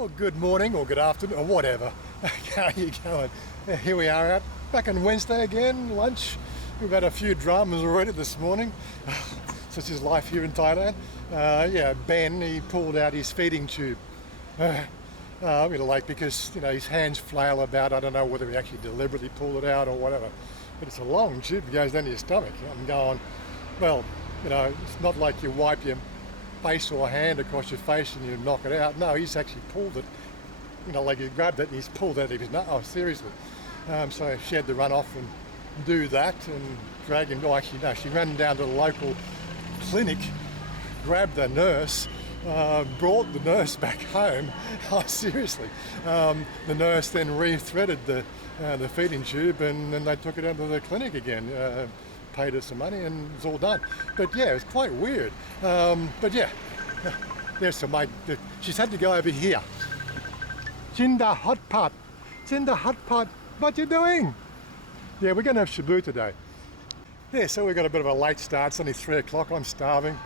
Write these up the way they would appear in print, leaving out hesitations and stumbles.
Or good morning or good afternoon or whatever. How are you going? Here we are out back on Wednesday again, lunch. We've had a few dramas already this morning. Such is life here in Thailand. Ben, he pulled out his feeding tube. Because his hands flail about. I don't know whether he actually deliberately pulled it out or whatever. But it's a long tube that goes down to your stomach. I'm going, it's not like you wipe your face or hand across your face and you knock it out. No, he's actually pulled it. Like he grabbed it and he's pulled it out of his nose. Oh, seriously. So she had to run off and do that and drag him. No, actually, no. She ran down to the local clinic, grabbed the nurse, brought the nurse back home. Oh, seriously. The nurse then re-threaded the feeding tube and then they took it out to the clinic again. Paid her some money and it was all done. But yeah, it was quite weird. She's had to go over here. Jinda hot pot. Jinda hot pot. What you doing? Yeah, we're going to have shabu today. Yeah, so we got a bit of a late start. It's only 3 o'clock. I'm starving.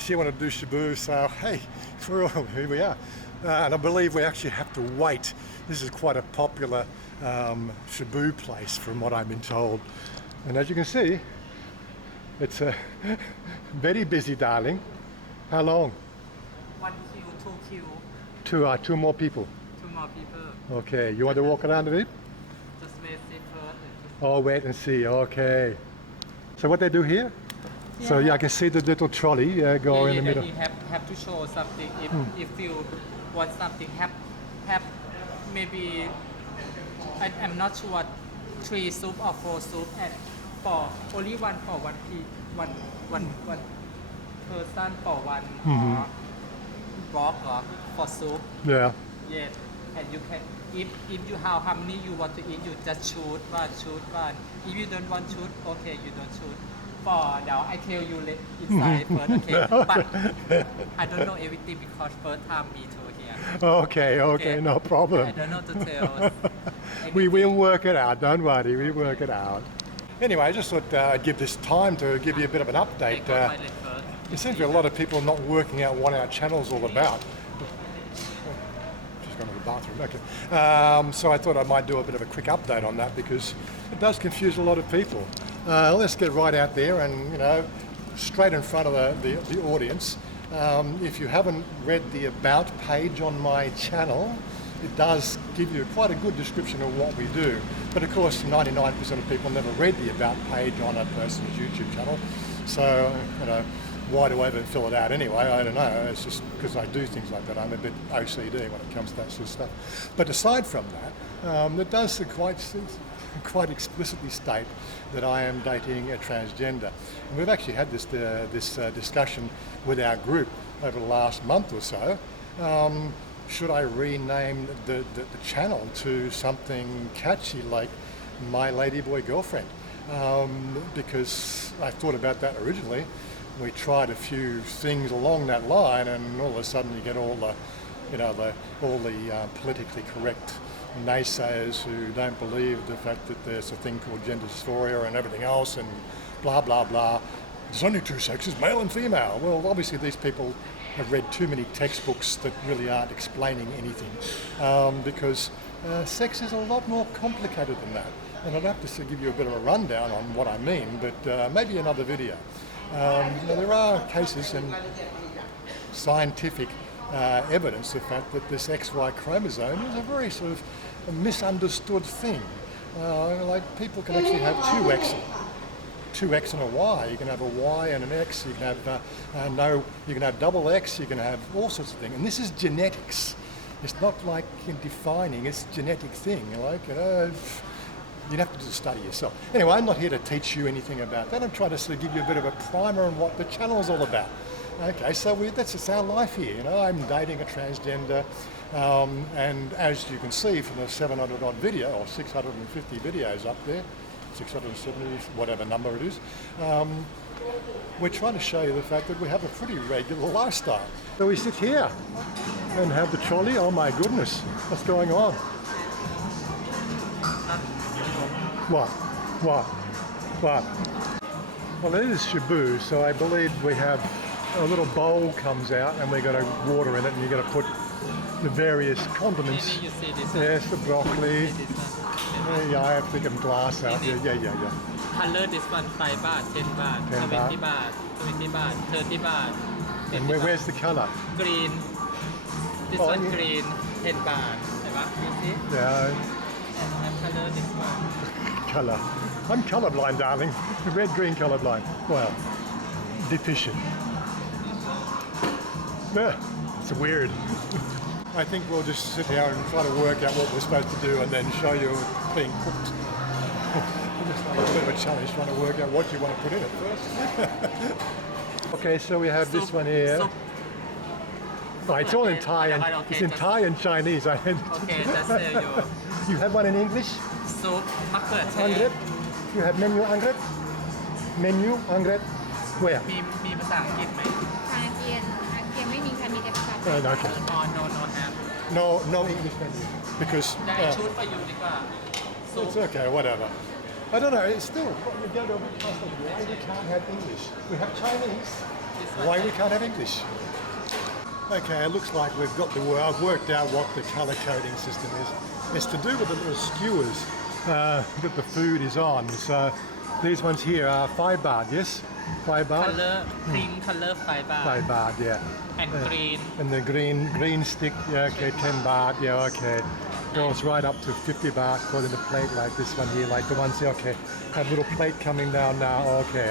She wanted to do shabu, so hey, here we are. And I believe we actually have to wait. This is quite a popular shabu place from what I've been told. And as you can see, it's very busy, darling. How long? 1 queue, 2 queue. Two more people. 2 more people. Okay, you want to walk around a bit? Just wait first. Oh, wait and see. Okay. So what they do here? Yeah. So I can see the little trolley go in the middle. You have to show something. If you want something, have maybe I'm not sure 3 soup or 4 soup and for only one for one person for one block or for soup. Yeah. Yes, and you can if you have how many you want to eat, you just shoot one. If you don't want shoot, okay, you don't shoot. For now, I tell you inside first, okay? But I don't know everything because first time me too here. Okay, no problem. I don't know to tell. We will work it out. Don't worry, we work it out. Anyway, I just thought I'd give this time to give you a bit of an update. There seems to be a lot of people not working out what our channel's all about. She's gone to the bathroom. Okay. So I thought I might do a bit of a quick update on that because it does confuse a lot of people. Let's get right out there and straight in front of the audience. If you haven't read the About page on my channel, it does give you quite a good description of what we do. But of course, 99% of people never read the About page on a person's YouTube channel. So, why do I even fill it out anyway? I don't know. It's just because I do things like that. I'm a bit OCD when it comes to that sort of stuff. But aside from that, it does quite explicitly state that I am dating a transgender. And we've actually had this discussion with our group over the last month or so. Should I rename the channel to something catchy like My Ladyboy Girlfriend? Because I thought about that originally. We tried a few things along that line, and all of a sudden you get all the politically correct naysayers who don't believe the fact that there's a thing called gender dysphoria and everything else, and blah blah blah. There's only 2 sexes, male and female. Well, obviously these people have read too many textbooks that really aren't explaining anything, because sex is a lot more complicated than that. And I'd have to give you a bit of a rundown on what I mean, but maybe another video. There are cases and scientific evidence of the fact that this XY chromosome is a very sort of a misunderstood thing. Like people can actually have 2 X and a Y. You can have a Y and an X. You can have you can have double X. You can have all sorts of things. And this is genetics. It's not like in defining. It's a genetic thing. You'd have to do the study yourself. Anyway, I'm not here to teach you anything about that. I'm trying to sort of give you a bit of a primer on what the channel is all about. Okay, so that's just our life here. I'm dating a transgender, and as you can see from the 700 odd video or 650 videos up there, 670, whatever number it is, we're trying to show you the fact that we have a pretty regular lifestyle. So we sit here and have the trolley. Oh my goodness, what's going on? What? Well, it is shabu, so I believe we have a little bowl comes out and we've got to water in it and you've got to put the various condiments. Maybe you see this Yes, the broccoli. this one. Yeah, I have to get them glass out. Yeah. Color this one 5 baht 10 baht 10 20 baht 20 baht 30 baht And where's the colour? green this Oh, one yeah. green 10 baht เห็นปะ you see Yeah, and color this one colour. I'm colourblind, darling. Red, green colourblind. Well, deficient. It's weird. I think we'll just sit here and try to work out what we're supposed to do and then show you it being cooked. It's like a bit of a challenge trying to work out what you want to put in it first. Okay, so we have this one here. soup. Oh, it's all in Thai and Okay, it's in just- Thai and Chinese. Okay, just tell you You have one in English? ซุปมะเขือเทศ Angret? You have menu Angret? Menu Angret? Where? มีภาษาอังกฤษไหม อาเจียนไม่มีค่ะมีแต่ภาษาไทย Okay.อ๋อ no have No English menu because ได้ชุดไปอยู่ดีกว่าซุป it's okay, whatever. I don't know. It's still when we go to a place like why we can't have English. We have Chinese. Why we can't have English? Okay, it looks like we've got the word. I've worked out what the colour coding system is. It's to do with the little skewers that the food is on. So these ones here are 5 baht, yes? 5 baht? color pink color 5 บาท 5 baht, yeah. and green And the green stick, yeah, okay, 10 baht, yeah, okay. Goes right up to 50 baht, put in a plate like this one here, like the ones here, okay. That little plate coming down now, okay.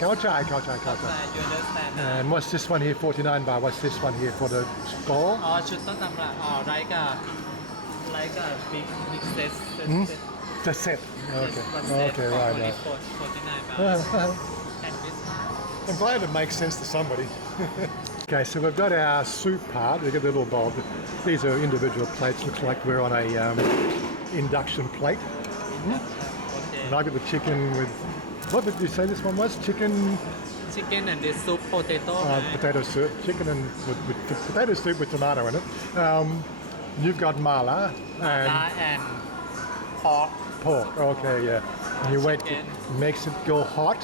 Khao chai. you understand And what's this one here, 49 baht? What's this one here for the bowl? อ๋อชุดต้นตำรับอ๋อไรกับ big set The set. Okay, right. only Yeah. 49 baht and this one I'm glad it makes sense to somebody. Okay, so we've got our soup part. We've got the little bowl. These are individual plates. Looks like we're on a induction plate. okay And I got the chicken with, what did you say this one was? Chicken and this soup potato potato soup. Chicken and with potato soup with tomato in it. You've got mala and and pork pork. Okay, yeah. And you wait, Chicken. makes it go hot.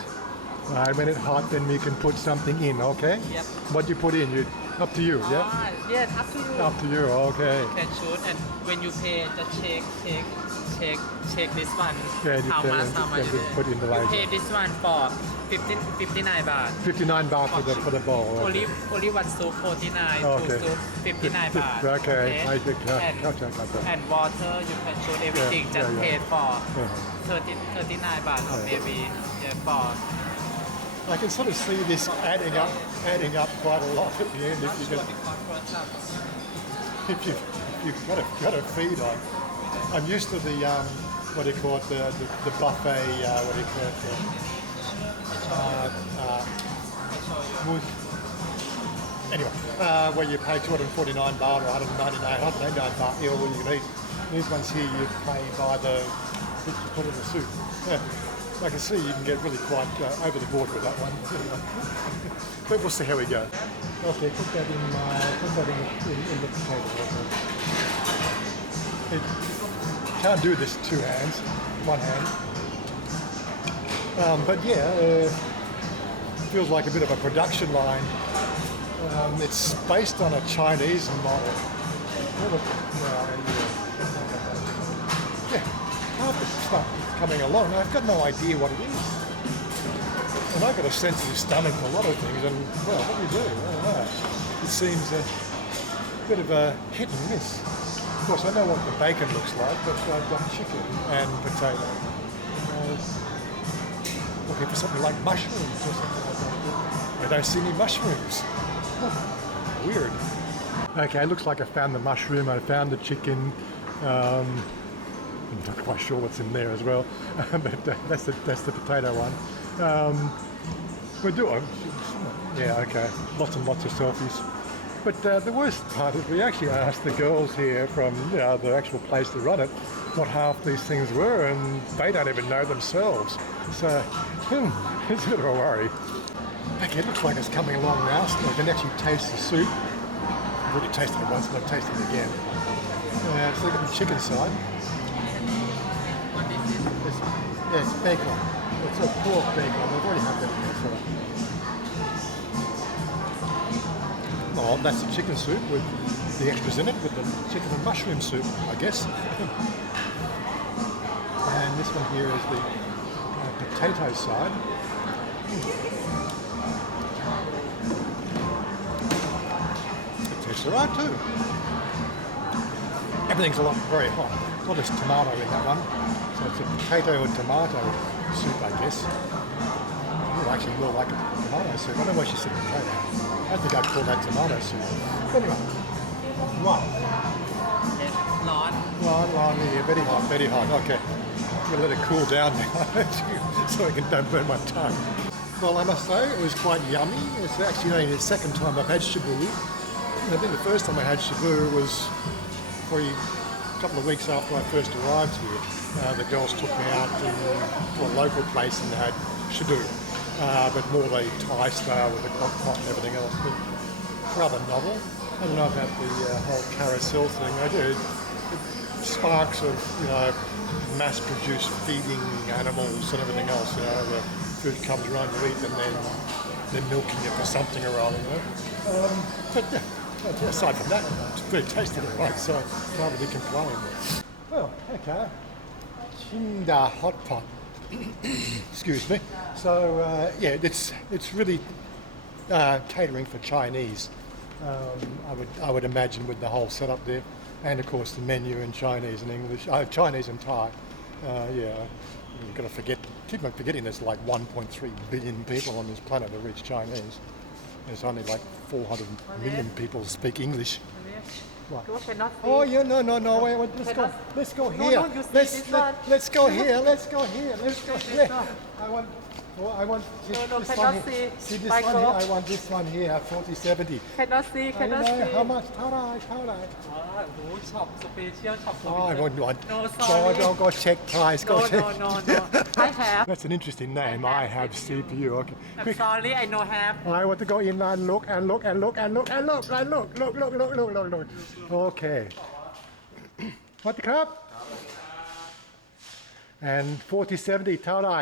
Right, when it's hot, then we can put something in, okay? Yep. What you put in, up to you, yeah? yes up to you Up to you, okay. can shoot and when you pay just check this one Yeah, you how pay much and how much then it is put in the you light. pay this one for 59 baht 59 baht for the bowl. Okay. only one soup 49 Okay. two soup 59 baht Okay, I think, and, gotcha. and water you can shoot everything Yeah, just yeah. pay for Uh-huh. 39 baht or maybe for I can sort of see this adding up quite a lot at the end if you've got a feed on. I'm used to the what do you call it, the buffet, what do you call it, anyway, where you pay 249 baht or 199 baht, you know, when you can eat. These ones here you pay by the bits you put in the soup. I can see you can get really quite over the board with that one. But we'll see how we go. Okay, put that in the potato. Okay. Can't do this two hands, one hand. But yeah, feels like a bit of a production line. It's based on a Chinese model. Yeah, half the stuff is coming along. I've got no idea what it is. And I've got a sensitive stomach for a lot of things, and well, what do you do? I don't know. It seems a bit of a hit and miss. Of course, I know what the bacon looks like, but I've got chicken and potato. Looking for something like mushrooms or something like that. I don't see any mushrooms. Weird. Okay, looks like I found the mushroom, I found the chicken. I'm not quite sure what's in there as well, but that's the potato one. We're doing, yeah, okay, lots and lots of selfies. But the worst part is we actually asked the girls here from the actual place to run it what half these things were, and they don't even know themselves. So it's a bit of a worry. Okay, it looks like it's coming along now, so I can actually taste the soup. I've already tasted it once, but I'm tasting it again. So look at the chicken side. It's bacon. It's a pork bacon. I've already had that before. Oh, that's the chicken soup with the extras in it, with the chicken and mushroom soup, I guess. And this one here is the potato side. It tastes alright too. Everything's very hot. Well, there's tomato in that one. So it's a potato and tomato soup, I guess. Oh, actually more like a tomato soup. I don't know why she said potato. I think I'd call that tomato soup. But anyway, right. Yeah, very hot. Okay. I'm going to let it cool down now so I don't burn my tongue. Well, I must say, it was quite yummy. It's actually only the second time I've had shabu. I think the first time I had shabu was probably a couple of weeks after I first arrived here. The girls took me out to a local place and they had shabu, but more the Thai style with the crock pot and everything else. But rather novel. I don't know about the whole carousel thing. I do. It sparks of, mass-produced feeding animals and everything else. The food comes around, you eat, and then they're milking it for something or other. But yeah, aside from that, it's very tasty, right? So I can't really complain. Well, okay. Chinda hot pot. Excuse me. So yeah, it's really catering for Chinese. I would imagine with the whole setup there, and of course the menu in Chinese and English, Chinese and Thai. Yeah, you've got to keep on forgetting there's like 1.3 billion people on this planet that reach Chinese. There's only like 400 million people who speak English. What? Oh yeah, no. Wait, let's go here. Let's go here. I want this one here. See this one here? I want this one here, 4070. Cannot see. How much? How much? shop special shop. Oh, I want. No, sorry. Go check price. Go check. No. I have. That's an interesting name. I have CPU. Okay. I'm sorry, I no have. I want to go in and look. Okay. What the cup? And 4070 เท่าไหร่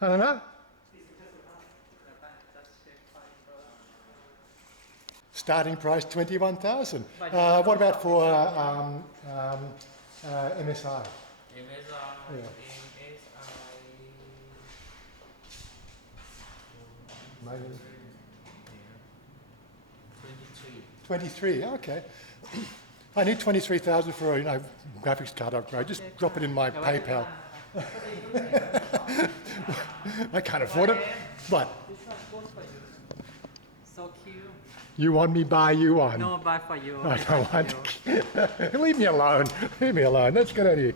I don't know. Starting price 21,000. What about for MSI? Yeah. 23. Okay. I need 23,000 for a graphics card upgrade. Just drop it in my PayPal. I can't afford it, but So cute. You want me buy you one? No, buy for you. I don't want to. Leave me alone. Let's get out of here.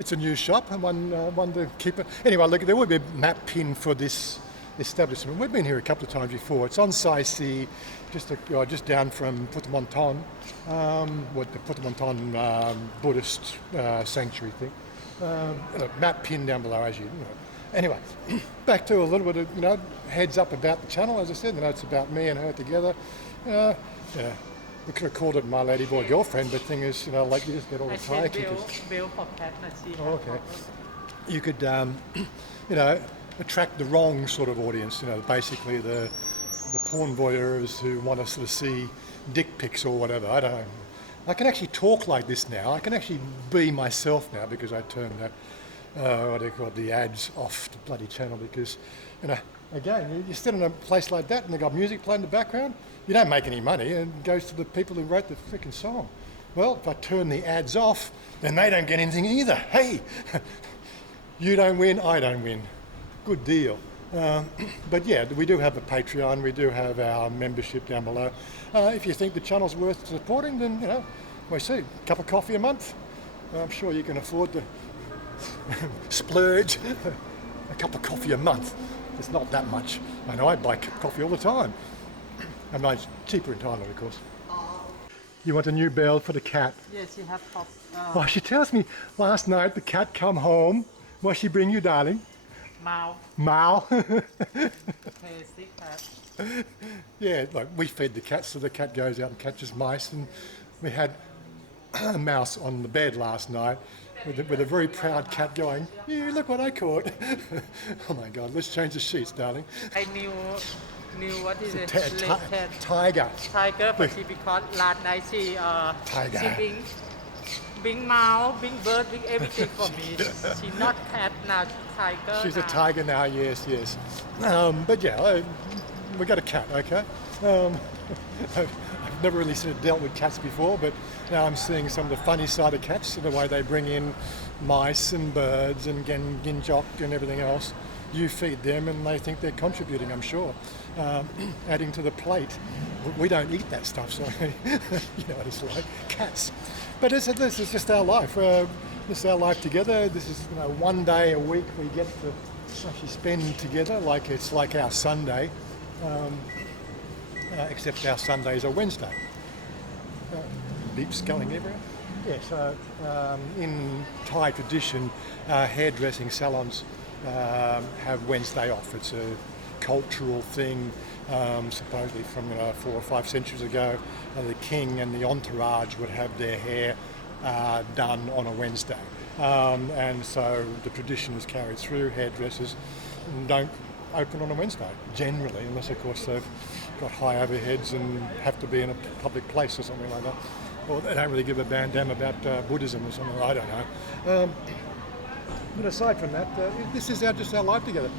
It's a new shop. I want to keep it. Anyway, look, there will be a map pin for this establishment. We've been here a couple of times before. It's on Sai Si, just down from Puttamonton, what the Puttamonton Buddhist sanctuary thing. Map pin down below, as you know. Anyway, back to a little bit of heads up about the channel. As I said, it's about me and her together. Yeah, we could have called it my ladyboy girlfriend, but the thing is, like you just get all the tire kickers. Okay. You could, attract the wrong sort of audience. Basically the porn voyeurs who want to sort of see dick pics or whatever. I don't know. I can actually talk like this now. I can actually be myself now because I turned that, what do you call it, the ads off the bloody channel because, again, you sit in a place like that and they've got music playing in the background, you don't make any money and it goes to the people who wrote the freaking song. Well, if I turn the ads off, then they don't get anything either. Hey, you don't win, I don't win. Good deal. But yeah, we do have a Patreon, we do have our membership down below. If you think the channel's worth supporting, then, we see, a cup of coffee a month. I'm sure you can afford to splurge a cup of coffee a month. It's not that much. I know I buy coffee all the time. And it's cheaper in Thailand, of course. You want a new bell for the cat? Yes, you have top. Oh, she tells me last night the cat come home. What she bring you, darling? Mao. Yeah, like we feed the cat, so the cat goes out and catches mice, and we had a mouse on the bed last night, with a very proud cat going, yeah, look what I caught. Oh my God, let's change the sheets, darling. I knew what is it? Tiger. Tiger, but she because last night Tiger. she bring mouse, bring bird, bring everything for me. She not cat now, tiger. She's a now. tiger now, yes. But yeah, we got a cat, okay? I've never really sort of dealt with cats before, but now I'm seeing some of the funny side of cats, the way they bring in mice and birds and ginjok and everything else. You feed them and they think they're contributing, I'm sure, adding to the plate. We don't eat that stuff, so you know what it's like, cats. But this is just our life. This is our life together. This is, you know, one day a week we get to actually spend together, like it's like our Sunday, except our Sundays are Wednesday. Beeps going everywhere. Yeah, so in Thai tradition, hairdressing salons have Wednesday off. It's a cultural thing, supposedly from 4 or 5 centuries ago. The king and the entourage would have their hair done on a Wednesday. And so the tradition is carried through. Hairdressers don't open on a Wednesday, generally, unless of course they've got high overheads and have to be in a public place or something like that. Or they don't really give a damn about Buddhism or something, I don't know. But aside from that, this is just our life together.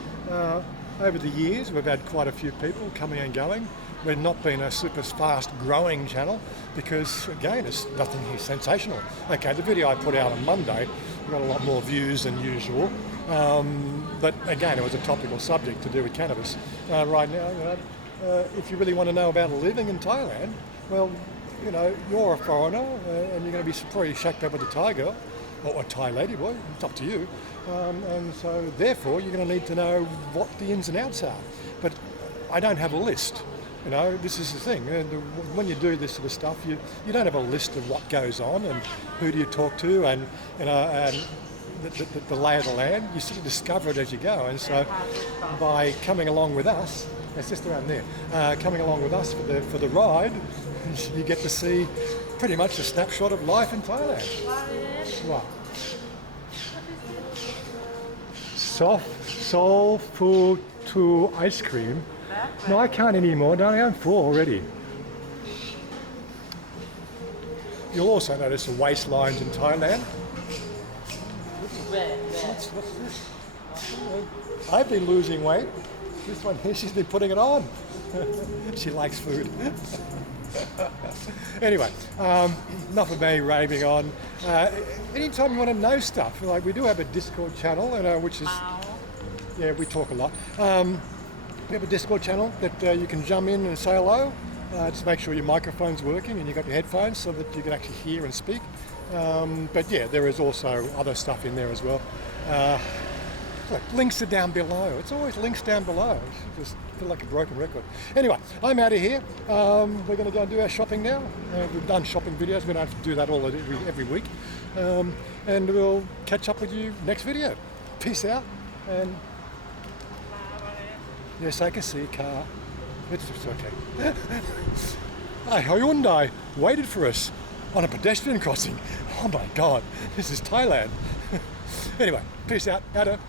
Over the years, we've had quite a few people coming and going. We've not been a super fast growing channel because, again, it's nothing sensational. Okay, the video I put out on Monday got a lot more views than usual. But again, it was a topical subject to do with cannabis. Right now, if you really want to know about living in Thailand, well, you know, you're a foreigner and you're going to be pretty shacked up with a Thai girl or a Thai lady boy, it's up to you. And so therefore you're going to need to know what the ins and outs are. But I don't have a list. You know, this is the thing. When you do this sort of stuff, you don't have a list of what goes on and who do you talk to and the lay of the land. You sort of discover it as you go. And so by coming along with us, it's just around there, coming along with us for the ride, you get to see pretty much a snapshot of life in Thailand. Wow. Soul food to ice cream. No, I can't anymore, darling. I'm full already. You'll also notice the waistlines in Thailand. What's this? I've been losing weight. This one here, she's been putting it on. She likes food. Anyway, enough of me raving on. Anytime you want to know stuff, like we do have a Discord channel, which is, yeah, we talk a lot. We have a Discord channel that you can jump in and say hello. Just make sure your microphone's working and you've got your headphones so that you can actually hear and speak. But yeah, there is also other stuff in there as well. Look, links are down below. It's always links down below. I just feel like a broken record. Anyway, I'm out of here. We're going to go and do our shopping now. We've done shopping videos. We don't have to do that all every week. And we'll catch up with you next video. Peace out. And yes, I can see a car. It's okay. A Hyundai waited for us on a pedestrian crossing. Oh my God, this is Thailand. Anyway, peace out. Out.